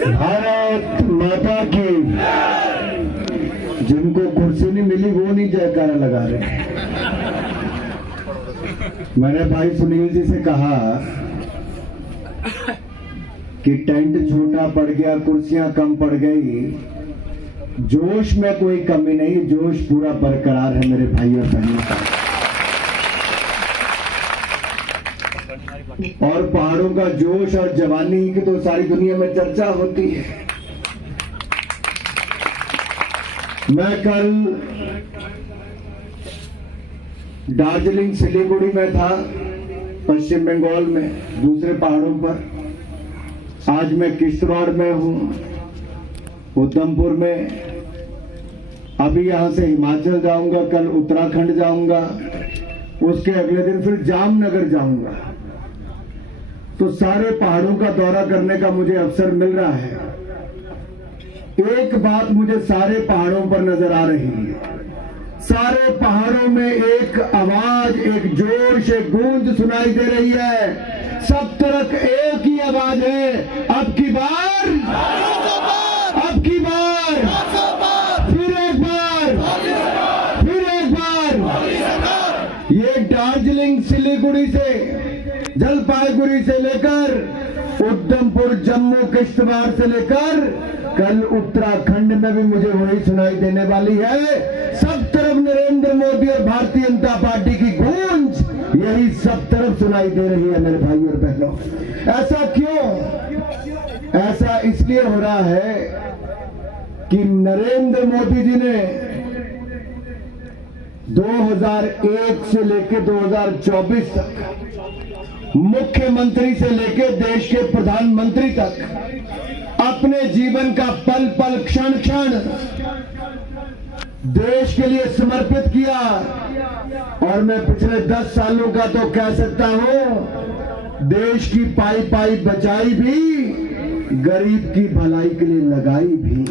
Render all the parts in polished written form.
भारत माता की। जिनको कुर्सी नहीं मिली वो नहीं जयकारा लगा रहे। मैंने भाई सुनील जी से कहा कि टेंट छोटा पड़ गया, कुर्सियां कम पड़ गई, जोश में कोई कमी नहीं, जोश पूरा बरकरार है मेरे भाई और बहनों का। और पहाड़ों का जोश और जवानी की तो सारी दुनिया में चर्चा होती है। मैं कल दार्जिलिंग सिलीगुड़ी में था, पश्चिम बंगाल में, दूसरे पहाड़ों पर। आज मैं किश्तवाड़ में हूं, उधमपुर में। अभी यहां से हिमाचल जाऊंगा, कल उत्तराखंड जाऊंगा, उसके अगले दिन फिर जामनगर जाऊंगा। तो सारे पहाड़ों का दौरा करने का मुझे अवसर मिल रहा है। एक बात मुझे सारे पहाड़ों पर नजर आ रही है, सारे पहाड़ों में एक आवाज, एक जोश, एक गूंज सुनाई दे रही है। सब तरफ एक ही आवाज है, अब की बार, अब की बार, फिर एक बार, फिर एक बार। ये दार्जिलिंग सिलीगुड़ी से, जलपाईगुड़ी से लेकर उधमपुर, जम्मू, किश्तवाड़ से लेकर कल उत्तराखंड में भी मुझे वही सुनाई देने वाली है। सब तरफ नरेंद्र मोदी और भारतीय जनता पार्टी की गूंज यही सब तरफ सुनाई दे रही है मेरे भाई और बहनों। ऐसा क्यों? ऐसा इसलिए हो रहा है कि नरेंद्र मोदी जी ने 2001 से लेकर 2024 तक, मुख्यमंत्री से लेकर देश के प्रधानमंत्री तक अपने जीवन का पल पल, क्षण क्षण देश के लिए समर्पित किया। और मैं पिछले 10 सालों का तो कह सकता हूं, देश की पाई पाई बचाई भी, गरीब की भलाई के लिए लगाई भी।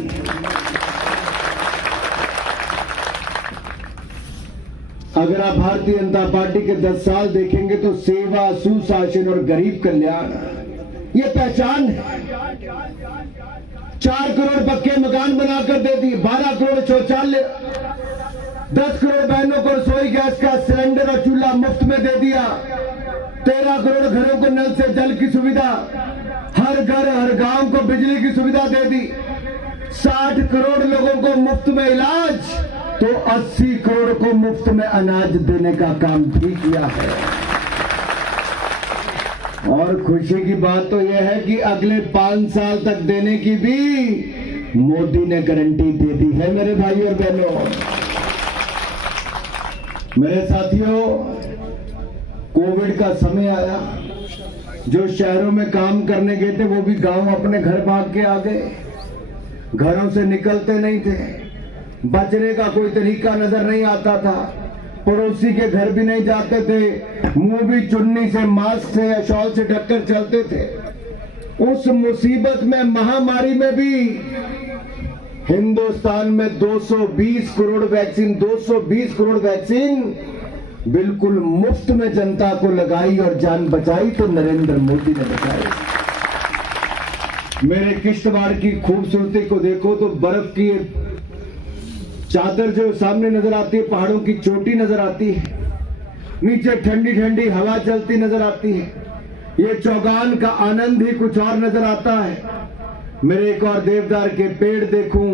अगर आप भारतीय जनता पार्टी के 10 साल देखेंगे तो सेवा, सुशासन और गरीब कल्याण ये पहचान है। 4 करोड़ पक्के मकान बनाकर दे दिए, 12 करोड़ शौचालय, 10 करोड़ बहनों को रसोई गैस का सिलेंडर और चूल्हा मुफ्त में दे दिया, 13 करोड़ घरों को नल से जल की सुविधा, हर घर हर गांव को बिजली की सुविधा दे दी, 60 करोड़ लोगों को मुफ्त में इलाज, तो 80 करोड़ को मुफ्त में अनाज देने का काम भी किया है। और खुशी की बात तो यह है कि अगले 5 साल तक देने की भी मोदी ने गारंटी दे दी है मेरे भाई और बहनों। मेरे साथियों, कोविड का समय आया, जो शहरों में काम करने गए थे वो भी गांव अपने घर भाग के आ गए, घरों से निकलते नहीं थे, बचने का कोई तरीका नजर नहीं आता था, पड़ोसी के घर भी नहीं जाते थे, मुंह भी चुन्नी से, मास्क से या शॉल से ढककर चलते थे। उस मुसीबत में, महामारी में भी हिंदुस्तान में 220 करोड़ वैक्सीन बिल्कुल मुफ्त में जनता को लगाई और जान बचाई तो नरेंद्र मोदी ने बचाई। मेरे किश्तवाड़ की खूबसूरती को देखो तो बर्फ की चादर जो सामने नजर आती है, पहाड़ों की चोटी नजर आती है, नीचे ठंडी ठंडी हवा चलती नजर आती है। ये चौगान का आनंद ही कुछ और नजर आता है। मेरे एक और देवदार के पेड़ देखूं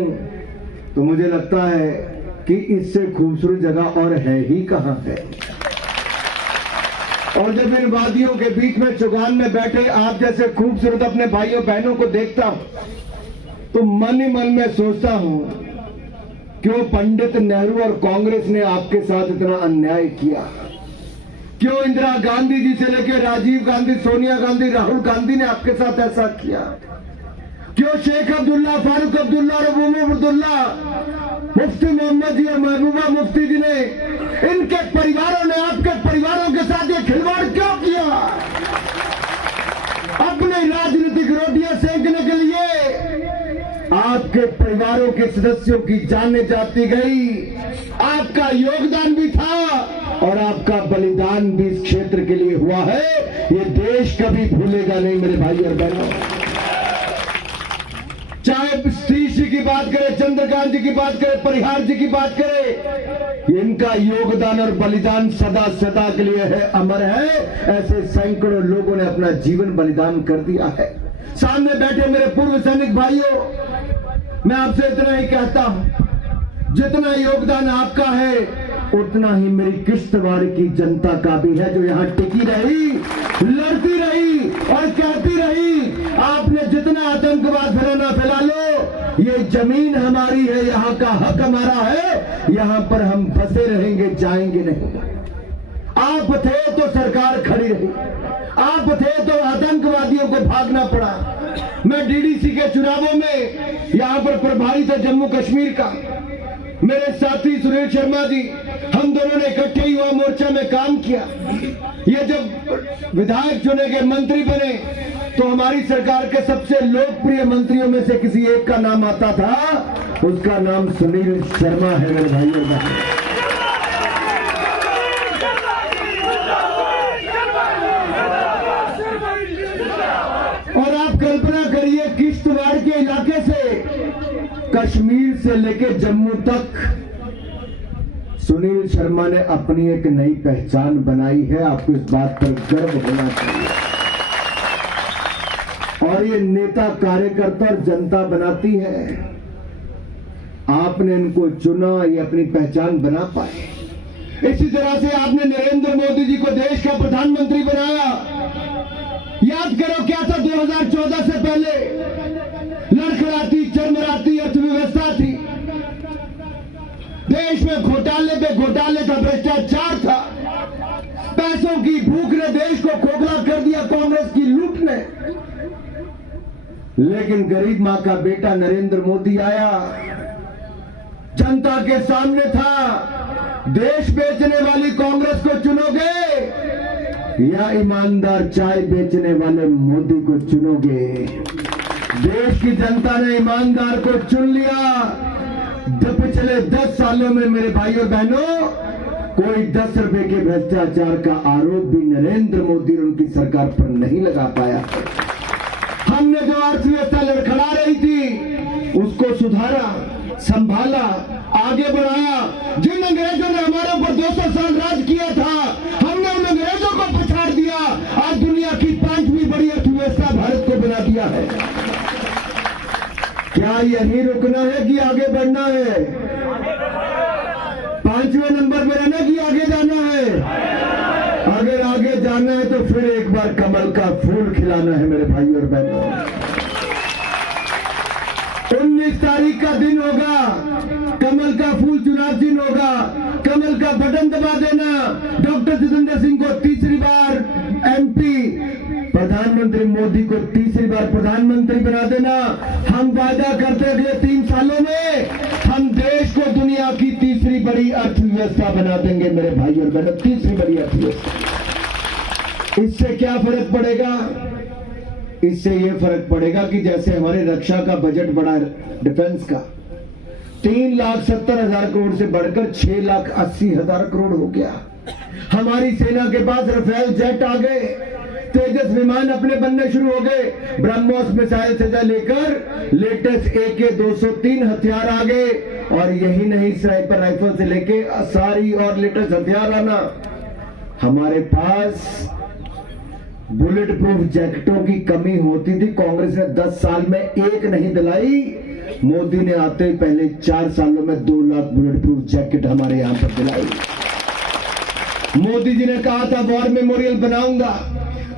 तो मुझे लगता है कि इससे खूबसूरत जगह और है ही कहां है। और जब इन वादियों के बीच में चौगान में बैठे आप जैसे खूबसूरत अपने भाइयों बहनों को देखता हूं तो मन ही मन में सोचता हूं, क्यों पंडित नेहरू और कांग्रेस ने आपके साथ इतना अन्याय किया? क्यों इंदिरा गांधी जी से लेकर राजीव गांधी, सोनिया गांधी, राहुल गांधी ने आपके साथ ऐसा किया? क्यों शेख अब्दुल्ला, फारूक अब्दुल्ला और अबू अब्दुल्ला, मुफ्ती मोहम्मद जी और महबूबा मुफ्ती जी ने, इनके परिवारों ने आपके परिवारों के साथ ये खिलवाड़ क्यों किया? अपने राजनीतिक रोटियां सेकने के लिए आपके परिवारों के सदस्यों की जानें जाती गई, आपका योगदान भी था और आपका बलिदान भी इस क्षेत्र के लिए हुआ है। ये देश कभी भूलेगा नहीं मेरे भाई और बहनों। चाहे सतीश जी की बात करें, चंद्रकांत जी की बात करें, परिहार जी की बात करें, इनका योगदान और बलिदान सदा सदा के लिए है, अमर है। ऐसे सैकड़ों लोगों ने अपना जीवन बलिदान कर दिया है। सामने बैठे मेरे पूर्व सैनिक भाइयों, मैं आपसे इतना ही कहता हूं, जितना योगदान आपका है उतना ही मेरी किश्तवाड़ की जनता का भी है, जो यहां टिकी रही, लड़ती रही और कहती रही आपने जितना आतंकवाद फैलाना फैला लो, ये जमीन हमारी है, यहाँ का हक हमारा है, यहाँ पर हम बसे रहेंगे, जाएंगे नहीं। आप थे तो सरकार खड़ी रही, आप थे तो आतंकवादियों को भागना पड़ा। मैं डीडीसी के चुनावों में यहाँ पर प्रभारी था जम्मू कश्मीर का, मेरे साथी सुनील शर्मा जी, हम दोनों ने इकट्ठे युवा मोर्चा में काम किया। ये जब विधायक चुने गए, मंत्री बने, तो हमारी सरकार के सबसे लोकप्रिय मंत्रियों में से किसी एक का नाम आता था, उसका नाम सुनील शर्मा है मेरे भाइयों बहनों। और आप कल्पना करिए, किश्तवाड़ के इलाके से कश्मीर से लेकर जम्मू तक सुनील शर्मा ने अपनी एक नई पहचान बनाई है। आपको इस बात पर गर्व होना चाहिए। और ये नेता कार्यकर्ता और जनता बनाती है, आपने इनको चुना, ये अपनी पहचान बना पाए। इसी तरह से आपने नरेंद्र मोदी जी को देश का प्रधानमंत्री बनाया। याद करो क्या था 2014 से पहले, लड़खड़ाती चरमराती अर्थव्यवस्था थी, देश में घोटाले पे घोटाले था, भ्रष्टाचार था, पैसों की भूख ने देश को खोखला कर दिया, कांग्रेस की लूट ने। लेकिन गरीब मां का बेटा नरेंद्र मोदी आया, जनता के सामने था, देश बेचने वाली कांग्रेस को चुनोगे या ईमानदार चाय बेचने वाले मोदी को चुनोगे? देश की जनता ने ईमानदार को चुन लिया। पिछले 10 सालों में मेरे भाइयों बहनों, कोई 10 रुपए के भ्रष्टाचार का आरोप भी नरेंद्र मोदी और उनकी सरकार पर नहीं लगा पाया। हमने जो अर्थव्यवस्था लड़खड़ा रही थी उसको सुधारा, संभाला, आगे बढ़ाया। जिन अंग्रेजों ने हमारे ऊपर 200 साल राज किया था, हमने उन अंग्रेजों को पछाड़ दिया। आज दुनिया की 5वीं बड़ी अर्थव्यवस्था भारत को बना दिया है। क्या यही रुकना है कि आगे बढ़ना है? 5वें नंबर पर रहना कि आगे जाना है? अगर आगे जाना है तो फिर एक बार कमल का फूल खिलाना है मेरे भाई और बहनों। 19 तारीख का दिन होगा, कमल का फूल चुनाव चिन्ह होगा, कमल का बटन दबा देना, डॉक्टर जितेंद्र सिंह को तीसरी बार MP, प्रधानमंत्री मोदी को तीसरी बार प्रधानमंत्री बना देना। हम वादा करते अगले 3 सालों में हम देश को दुनिया की तीसरी बड़ी अर्थव्यवस्था बना देंगे मेरे भाई और बहनों, तीसरी बड़ी अर्थव्यवस्था। इससे क्या फर्क पड़ेगा? इससे यह फर्क पड़ेगा कि जैसे हमारे रक्षा का बजट बढ़ा, डिफेंस का 3,70,000 करोड़ से बढ़कर 6,80,000 करोड़ हो गया। हमारी सेना के पास राफेल जेट आ गए, तेजस विमान अपने बनने शुरू हो गए, ब्रह्मोस मिसाइल से लेकर लेटेस्ट AK-203 हथियार आ गए। और यही नहीं, स्नाइपर राइफल से लेके सारी और लेटेस्ट हथियार आना। हमारे पास बुलेट प्रूफ जैकेटों की कमी होती थी, कांग्रेस ने 10 साल में एक नहीं दिलाई। मोदी ने आते ही पहले 4 सालों में 2 लाख बुलेट प्रूफ जैकेट हमारे यहां पर दिलाई। मोदी जी ने कहा था वॉर मेमोरियल बनाऊंगा,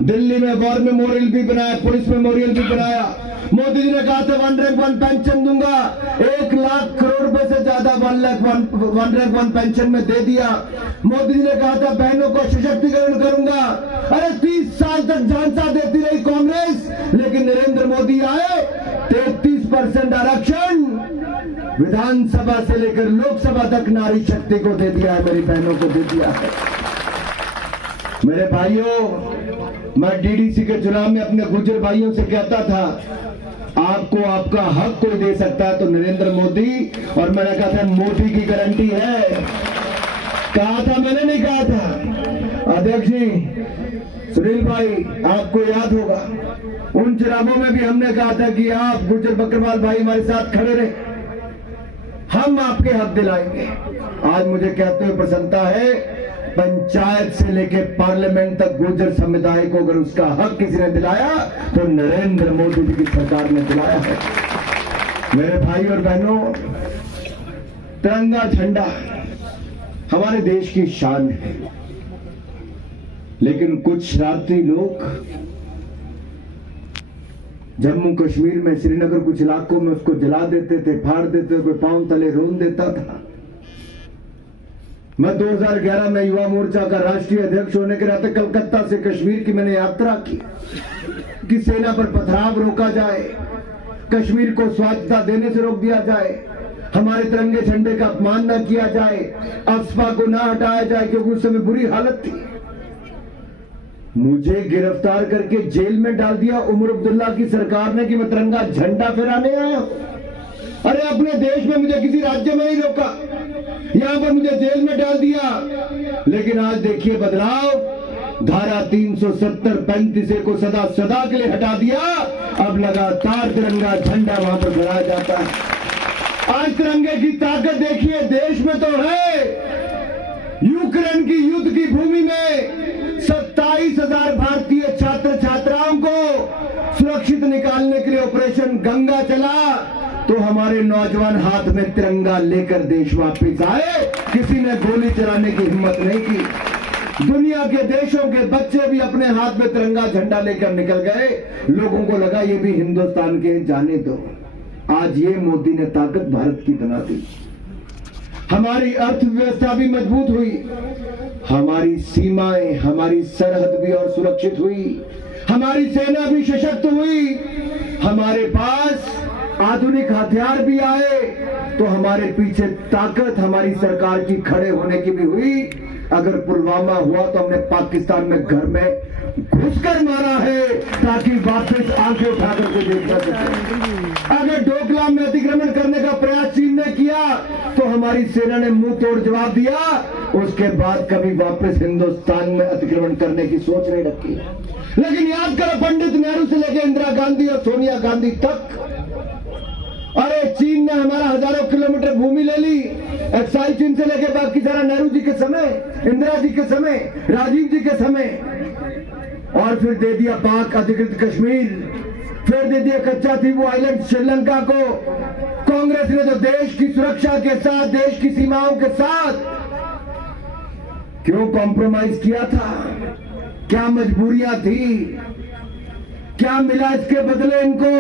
दिल्ली में वॉर मेमोरियल भी बनाया, पुलिस मेमोरियल भी बनाया। मोदी जी ने कहा था 1 रैंक 1 पेंशन दूंगा, 1 लाख करोड़ रुपए से ज्यादा 1 रैंक 1 पेंशन में दे दिया। मोदी जी ने कहा था बहनों को सशक्तिकरण करूंगा। अरे 30 साल तक झांसा देती रही कांग्रेस, लेकिन नरेंद्र मोदी आए, 33% आरक्षण विधानसभा से लेकर लोकसभा तक नारी शक्ति को दे दिया है, मेरी बहनों को दे दिया है। मेरे भाइयों, मैं डीडीसी के चुनाव में अपने गुर्जर भाइयों से कहता था, आपको आपका हक कोई दे सकता है तो नरेंद्र मोदी। और मैंने कहा था मोदी की गारंटी है, कहा था, मैंने नहीं कहा था। अध्यक्ष जी, सुनील भाई, आपको याद होगा उन चुनावों में भी हमने कहा था कि आप गुज्जर बकरवाल भाई हमारे साथ खड़े रहे, हम आपके हक दिलाएंगे। आज मुझे कहते हुए प्रसन्नता है, पंचायत से लेकर पार्लियामेंट तक गुर्जर समुदाय को अगर उसका हक किसी ने दिलाया तो नरेंद्र मोदी जी की सरकार ने दिलाया है। मेरे भाई और बहनों, तिरंगा झंडा हमारे देश की शान है, लेकिन कुछ शरारती लोग जम्मू कश्मीर में, श्रीनगर, कुछ इलाकों में उसको जला देते थे, फाड़ देते थे, कोई पांव तले रोन देता था। मैं 2011 में युवा मोर्चा का राष्ट्रीय अध्यक्ष होने के नाते कलकत्ता से कश्मीर की मैंने यात्रा की कि सेना पर पथराव रोका जाए, कश्मीर को स्वायत्तता देने से रोक दिया जाए, हमारे तिरंगे झंडे का अपमान न किया जाए, अफस्पा को न हटाया जाए, क्योंकि उस समय बुरी हालत थी। मुझे गिरफ्तार करके जेल में डाल दिया उमर अब्दुल्ला की सरकार ने कि मैं तिरंगा झंडा फहराने आया हूं। अरे अपने देश में मुझे किसी राज्य में नहीं रोका, यहां पर मुझे जेल में डाल दिया। लेकिन आज देखिए बदलाव, धारा 370 35 को सदा सदा के लिए हटा दिया, अब लगातार तिरंगा झंडा वहां पर फहराया जाता है। आज तिरंगे की ताकत देखिए, देश में तो है, यूक्रेन की युद्ध की भूमि में 27,000 भारतीय छात्र छात्राओं को सुरक्षित निकालने के लिए ऑपरेशन गंगा चला, तो हमारे नौजवान हाथ में तिरंगा लेकर देश वापस आए, किसी ने गोली चलाने की हिम्मत नहीं की। दुनिया के देशों के बच्चे भी अपने हाथ में तिरंगा झंडा लेकर निकल गए, लोगों को लगा ये भी हिंदुस्तान के, जाने दो। आज ये मोदी ने ताकत भारत की बना दी, हमारी अर्थव्यवस्था भी मजबूत हुई, हमारी सीमाएं, हमारी सरहद भी और सुरक्षित हुई, हमारी सेना भी सशक्त हुई, हमारे पास आधुनिक हथियार भी आए, तो हमारे पीछे ताकत हमारी सरकार की खड़े होने की भी हुई। अगर पुलवामा हुआ तो हमने पाकिस्तान में घर में घुसकर मारा है ताकि वापस आंखें उठाकर के देखना सके। अगर डोकलाम में अतिक्रमण करने का प्रयास चीन ने किया तो हमारी सेना ने मुंह तोड़ जवाब दिया, उसके बाद कभी वापस हिंदुस्तान में अतिक्रमण करने की सोच नहीं रखी। लेकिन याद करो, पंडित नेहरू से लेकर इंदिरा गांधी और सोनिया गांधी तक, अरे चीन ने हमारा हजारों किलोमीटर भूमि ले ली, एक्साइज चीन से लेके बाकी सारा नेहरू जी के समय, इंदिरा जी के समय, राजीव जी के समय, और फिर दे दिया पाक अधिकृत कश्मीर, फिर दे दिया कच्चा थीवू आइलैंड श्रीलंका को। कांग्रेस ने तो देश की सुरक्षा के साथ, देश की सीमाओं के साथ क्यों कॉम्प्रोमाइज किया था? क्या मजबूरियां थी? क्या मिला इसके बदले इनको?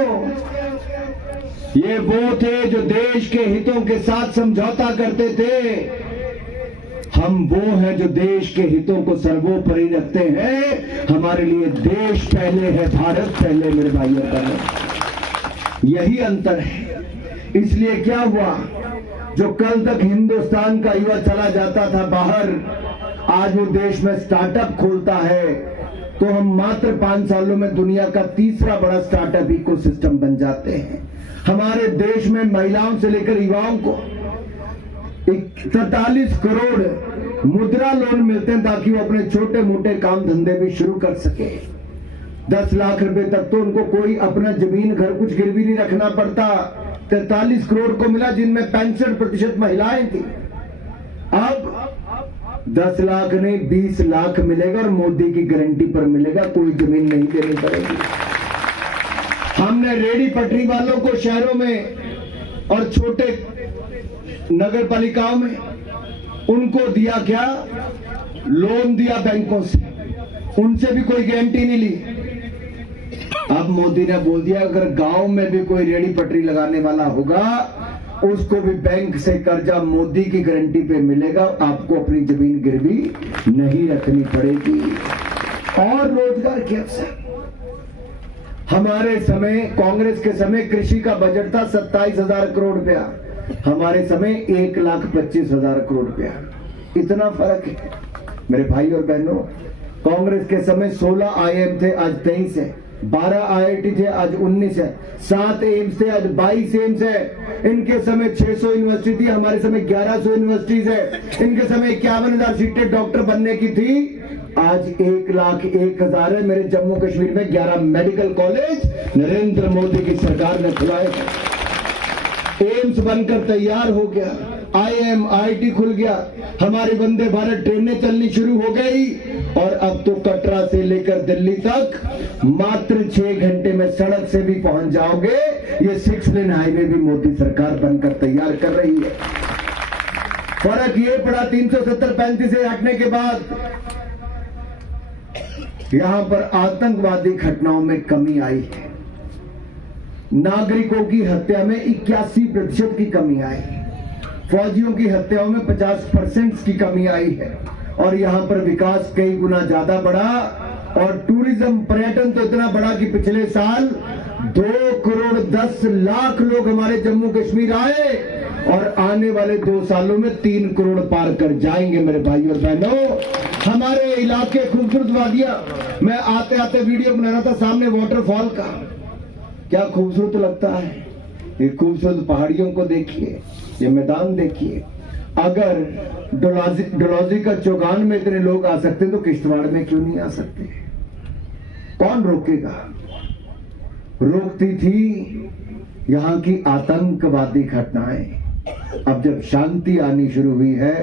ये वो थे जो देश के हितों के साथ समझौता करते थे, हम वो हैं जो देश के हितों को सर्वोपरि रखते हैं। हमारे लिए देश पहले है, भारत पहले। मेरे भाइयों बहनों, यही अंतर है। इसलिए क्या हुआ, जो कल तक हिंदुस्तान का युवा चला जाता था बाहर, आज वो देश में स्टार्टअप खोलता है, तो हम मात्र 5 सालों में दुनिया का तीसरा बड़ा स्टार्टअप इकोसिस्टम बन जाते हैं। हमारे देश में महिलाओं से लेकर युवाओं को 43 करोड़ मुद्रा लोन मिलते हैं ताकि वो अपने छोटे मोटे काम धंधे भी शुरू कर सके। 10 लाख रुपए तक तो उनको कोई अपना जमीन घर कुछ गिरवी नहीं रखना पड़ता। 43 करोड़ को मिला, जिनमें 65% महिलाएं थी। अब 10 लाख नहीं 20 लाख मिलेगा, और मोदी की गारंटी पर मिलेगा, कोई जमीन नहीं देनी पड़ेगी। हमने रेडी पटरी वालों को शहरों में और छोटे नगर पालिकाओं में उनको दिया क्या, लोन दिया बैंकों से, उनसे भी कोई गारंटी नहीं ली। अब मोदी ने बोल दिया अगर गांव में भी कोई रेडी पटरी लगाने वाला होगा उसको भी बैंक से कर्जा मोदी की गारंटी पे मिलेगा, आपको अपनी जमीन गिरवी नहीं रखनी पड़ेगी। और रोजगार के अवसर, हमारे समय, कांग्रेस के समय कृषि का बजट था 27,000 करोड़ रुपया, हमारे समय 1,25,000 करोड़ रुपया। इतना फर्क है मेरे भाई और बहनों। कांग्रेस के समय 16 IIM थे, आज 23 है। 12 IIT थे, आज 19 है। 7 एम्स थे, आज 22 एम्स है। इनके समय 600 यूनिवर्सिटी थी, हमारे समय 1100 यूनिवर्सिटीज है। इनके समय 51,000 सीटें डॉक्टर बनने की थी, आज 1,01,000 है। मेरे जम्मू कश्मीर में 11 मेडिकल कॉलेज नरेंद्र मोदी की सरकार ने खुलाए। एम्स बनकर तैयार हो गया, IIM IIT खुल गया, हमारी वंदे भारत ट्रेनें चलनी शुरू हो गई और अब तो कटरा से लेकर दिल्ली तक मात्र 6 घंटे में सड़क से भी पहुंच जाओगे। ये 6 लेन हाईवे भी मोदी सरकार बनकर तैयार कर रही है। फर्क ये पड़ा 370-35 से हटने के बाद यहां पर आतंकवादी घटनाओं में कमी आई है। नागरिकों की हत्या में 81% की कमी आई, फौजियों की हत्याओं में 50% की कमी आई है और यहां पर विकास कई गुना ज्यादा बढ़ा और टूरिज्म पर्यटन तो इतना बढ़ा कि पिछले साल 2,10,00,000 लोग हमारे जम्मू कश्मीर आए और आने वाले 2 सालों में 3 करोड़ पार कर जाएंगे। मेरे भाई और बहनों, हमारे इलाके खूबसूरत वादियां, मैं आते आते वीडियो बना रहा था सामने वाटरफॉल का, क्या खूबसूरत लगता है। ये खूबसूरत पहाड़ियों को देखिए, ये मैदान देखिए। अगर डलहौजी का चौगान में इतने लोग आ सकते हैं तो किश्तवाड़ में क्यों नहीं आ सकते? कौन रोकेगा? रोकती थी यहां की आतंकवादी घटनाएं। अब जब शांति आनी शुरू हुई है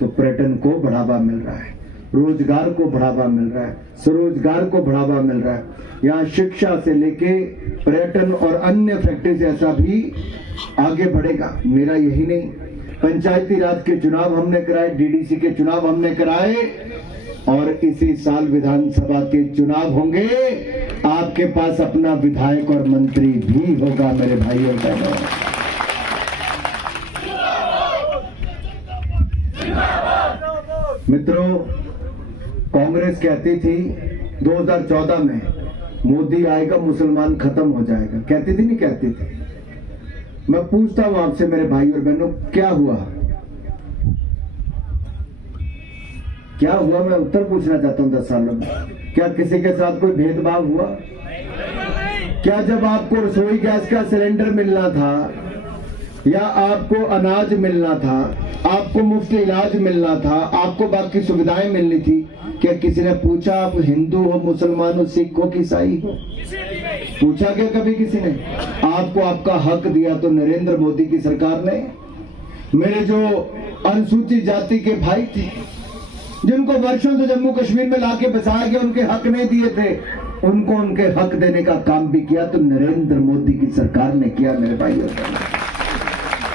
तो पर्यटन को बढ़ावा मिल रहा है, रोजगार को बढ़ावा मिल रहा है, स्वरोजगार को बढ़ावा मिल रहा है। यहाँ शिक्षा से लेके पर्यटन और अन्य फैक्टरी से ऐसा भी आगे बढ़ेगा। मेरा यही नहीं, पंचायती राज के चुनाव हमने कराए, DDC के चुनाव हमने कराए और इसी साल विधानसभा के चुनाव होंगे। आपके पास अपना विधायक और मंत्री भी होगा मेरे भाई और बहनों। मित्रों, कांग्रेस कहती थी 2014 में मोदी आएगा मुसलमान खत्म हो जाएगा, कहती थी नहीं कहती थी? मैं पूछता हूं आपसे मेरे भाई और बहनों, क्या हुआ? क्या हुआ? मैं उत्तर पूछना चाहता हूं। 10 सालों में क्या किसी के साथ कोई भेदभाव हुआ? क्या जब आपको रसोई गैस का सिलेंडर मिलना था या आपको अनाज मिलना था, आपको मुफ्त इलाज मिलना था, आपको बाकी सुविधाएं मिलनी थी, क्या किसी ने पूछा आप हिंदू हो, मुसलमान हो, सिख हो कि ईसाई हो? पूछा क्या कभी किसी ने? आपको आपका हक दिया तो नरेंद्र मोदी की सरकार ने। मेरे जो अनुसूचित जाति के भाई थे जिनको वर्षों से जम्मू कश्मीर में लाके बसाया गया, उनके हक नहीं दिए थे, उनको उनके हक देने का काम भी किया तो नरेंद्र मोदी की सरकार ने किया मेरे भाई और बहनों।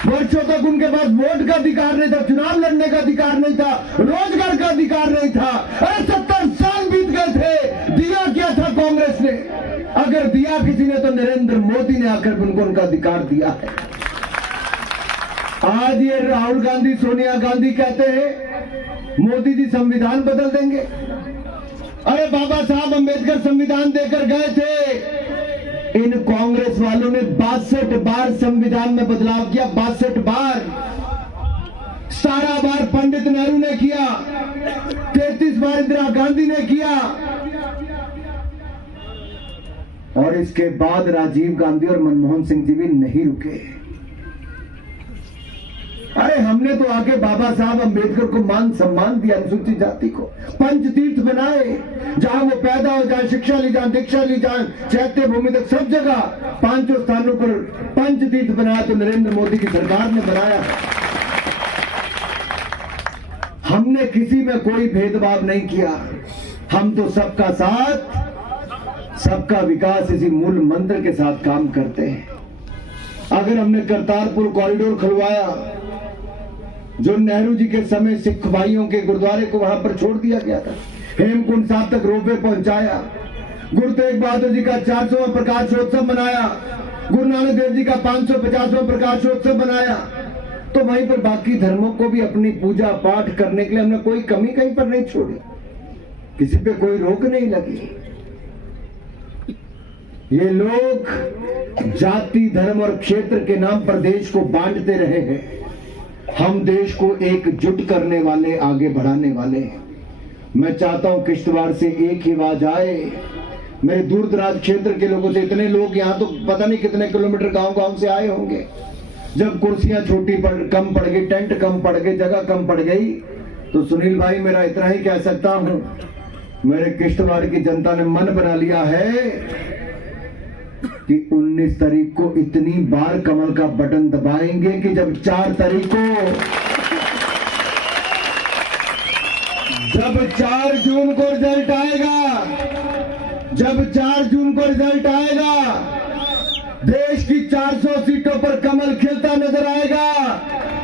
वर्षों तक उनके पास वोट का अधिकार नहीं था, चुनाव लड़ने का अधिकार नहीं था, रोजगार का अधिकार नहीं था। अरे 70 साल बीत गए थे, दिया क्या था कांग्रेस ने? अगर दिया किसी ने तो नरेंद्र मोदी ने आकर उनको उनका अधिकार दिया है। आज ये राहुल गांधी, सोनिया गांधी कहते हैं मोदी जी संविधान बदल देंगे। अरे बाबा साहब अंबेडकर संविधान देकर गए थे। इन कांग्रेस वालों ने 62 बार संविधान में बदलाव किया, 62 बार। 17 बार पंडित नेहरू ने किया, 33 बार इंदिरा गांधी ने किया और इसके बाद राजीव गांधी और मनमोहन सिंह जी भी नहीं रुके। अरे हमने तो आके बाबा साहब अंबेडकर को मान सम्मान दिया, अनुसूचित जाति को पंच तीर्थ बनाए, जहां वो पैदा हो जाए, शिक्षा ली जाए, दीक्षा ली जाए, चैत्य भूमि तक सब जगह 5 स्थानों पर पंच तीर्थ बनाया तो नरेंद्र मोदी की सरकार ने बनाया। हमने किसी में कोई भेदभाव नहीं किया, हम तो सबका साथ सबका विकास इसी मूल मंत्र के साथ काम करते हैं। अगर हमने करतारपुर कॉरिडोर खुलवाया, जो नेहरू जी के समय सिख भाइयों के गुरुद्वारे को वहां पर छोड़ दिया गया था, हेमकुंड साहब तक रोपवे पहुंचाया, गुरु तेग बहादुर जी का 400वां प्रकाशोत्सव मनाया, गुरु नानक देव जी का 550वां प्रकाशोत्सव बनाया, तो वहीं पर बाकी धर्मों को भी अपनी पूजा पाठ करने के लिए हमने कोई कमी कहीं पर नहीं छोड़ी, किसी पे कोई रोक नहीं लगी। ये लोग जाति, धर्म और क्षेत्र के नाम पर देश को बांटते रहे हैं। हम देश को एकजुट करने वाले, आगे बढ़ाने वाले हैं। मैं चाहता हूं किश्तवाड़ से एक ही आवाज आए। मेरे दूर दराज क्षेत्र के लोगों से, इतने लोग यहां तो पता नहीं कितने किलोमीटर गांव से आए होंगे। जब कुर्सियां कम पड़ गई, टेंट कम पड़ गए, जगह कम पड़ गई, तो सुनील भाई मेरा इतना ही कह सकता हूं, मेरे किश्तवाड़ की जनता ने मन बना लिया है कि 19 तारीख को इतनी बार कमल का बटन दबाएंगे कि जब 4 तारीख को, जब 4 जून को रिजल्ट आएगा, जब 4 जून को रिजल्ट आएगा, देश की 400 सीटों पर कमल खिलता नजर आएगा,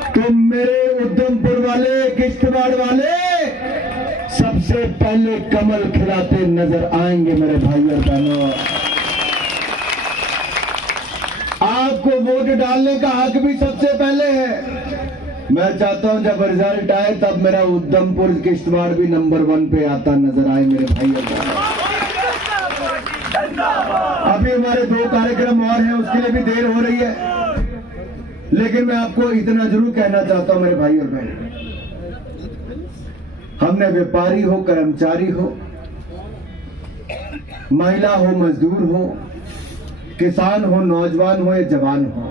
तो मेरे उधमपुर वाले, किश्तवाड़ वाले सबसे पहले कमल खिलाते नजर आएंगे। मेरे भाई और बहनों, आपको वोट डालने का हक भी सबसे पहले है। मैं चाहता हूं जब रिजल्ट आए तब मेरा उधमपुर किश्तवाड़ भी नंबर 1 पे आता नजर आए। मेरे भाई और बहनों, अभी हमारे 2 कार्यक्रम और हैं, उसके लिए भी देर हो रही है, लेकिन मैं आपको इतना जरूर कहना चाहता हूं मेरे भाई और बहन, हमने व्यापारी हो, कर्मचारी हो, महिला हो, मजदूर हो, किसान हो, नौजवान हो या जवान हो,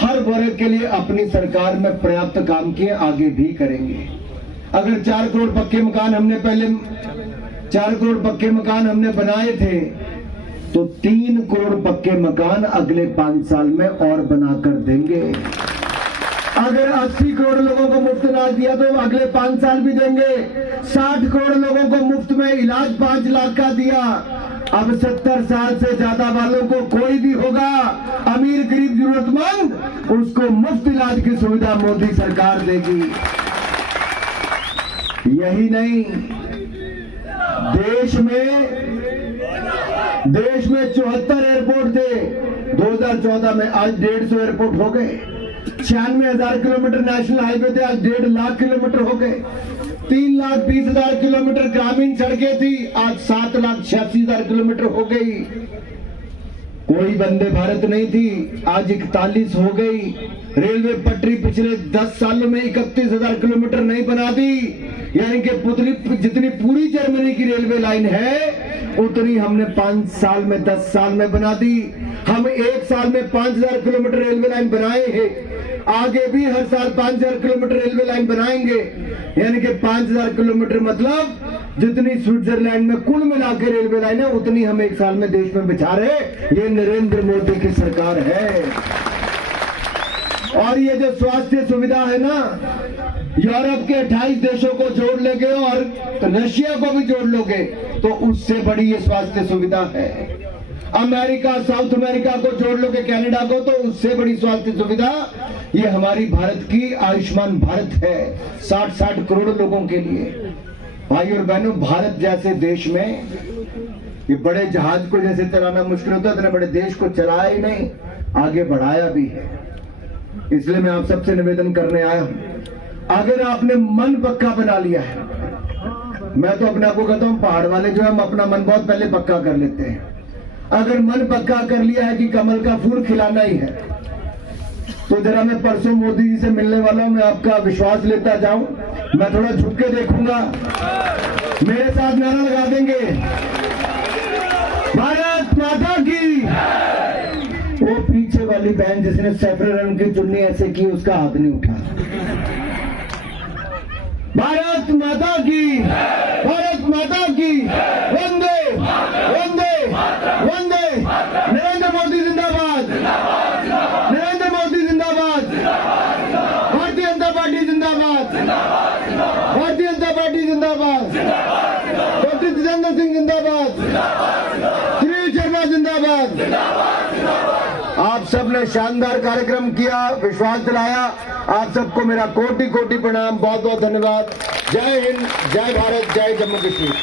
हर वर्ग के लिए अपनी सरकार में पर्याप्त काम किए, आगे भी करेंगे। अगर 4 करोड़ पक्के मकान हमने पहले 4 करोड़ पक्के मकान हमने बनाए थे, तो 3 करोड़ पक्के मकान अगले 5 साल में और बनाकर देंगे। अगर 80 करोड़ लोगों को मुफ्त इलाज दिया तो अगले 5 साल भी देंगे। 60 करोड़ लोगों को मुफ्त में इलाज 5 लाख का दिया। अब 70 साल से ज्यादा वालों को कोई भी होगा, अमीर गरीब जरूरतमंद, उसको मुफ्त इलाज की सुविधा मोदी सरकार देगी। यही नहीं, देश में 74 एयरपोर्ट थे 2014 में, आज 150 एयरपोर्ट हो गए। 96,000 किलोमीटर नेशनल हाईवे थे, आज 1.5 लाख किलोमीटर हो गए। 3,20,000 किलोमीटर ग्रामीण सड़कें थी, आज 7,86,000 किलोमीटर हो गई। कोई वंदे भारत नहीं थी, आज 41 हो गई। रेलवे पटरी पिछले 10 सालों में 31,000 किलोमीटर नहीं बना दी, यानी कि जितनी पूरी जर्मनी की रेलवे लाइन है उतनी हमने 5 साल में, 10 साल में बना दी। हम 1 साल में 5,000 किलोमीटर रेलवे लाइन बनाए हैं, आगे भी हर साल 5,000 किलोमीटर रेलवे लाइन बनाएंगे, यानी कि 5,000 किलोमीटर मतलब जितनी स्विट्जरलैंड में कुल मिला के रेलवे लाइन है उतनी हम 1 साल में देश में बिछा रहे। ये नरेंद्र मोदी की सरकार है। और ये जो स्वास्थ्य सुविधा है ना, यूरोप के 28 देशों को जोड़ लोगे और रशिया को भी जोड़ लोगे तो उससे बड़ी ये स्वास्थ्य सुविधा है। अमेरिका, साउथ अमेरिका को जोड़ लोगे, कनाडा को, तो उससे बड़ी स्वास्थ्य सुविधा ये हमारी भारत की आयुष्मान भारत है, 60 करोड़ लोगों के लिए। भाई और बहनों, भारत जैसे देश में ये बड़े जहाज को जैसे चलाना मुश्किल होता है, इतने बड़े देश को चलाया ही नहीं, आगे बढ़ाया भी है। इसलिए मैं आप सबसे निवेदन करने आया हूं, अगर आपने मन पक्का बना लिया है, मैं तो अपने आप को कहता हूं पहाड़ वाले जो हम अपना मन बहुत पहले पक्का कर लेते हैं। अगर मन पक्का कर लिया है कि कमल का फूल खिलाना ही है, तो जरा मैं परसों मोदी जी से मिलने वाला हूं, मैं आपका विश्वास लेता जाऊं, मैं थोड़ा झुक के देखूंगा, मेरे साथ नारा लगा देंगे, भारत माता की। वो पीछे वाली बहन जिसने सैफरन रंग की चुन्नी ऐसे की, उसका हाथ नहीं उठा। भारत माता की, भारत माता की, वंदे वंदे वंदे। नरेंद्र मोदी जिंदाबाद, नरेंद्र मोदी जिंदाबाद, भारतीय जनता पार्टी जिंदाबाद, भारतीय जनता पार्टी जिंदाबाद, डॉक्टर जितेंद्र सिंह जिंदाबाद, सुनील शर्मा जिंदाबाद। आप सबने शानदार कार्यक्रम किया, विश्वास दिलाया, आप सबको मेरा कोटि कोटि प्रणाम, बहुत बहुत धन्यवाद। जय हिंद, जय भारत, जय जम्मू कश्मीर।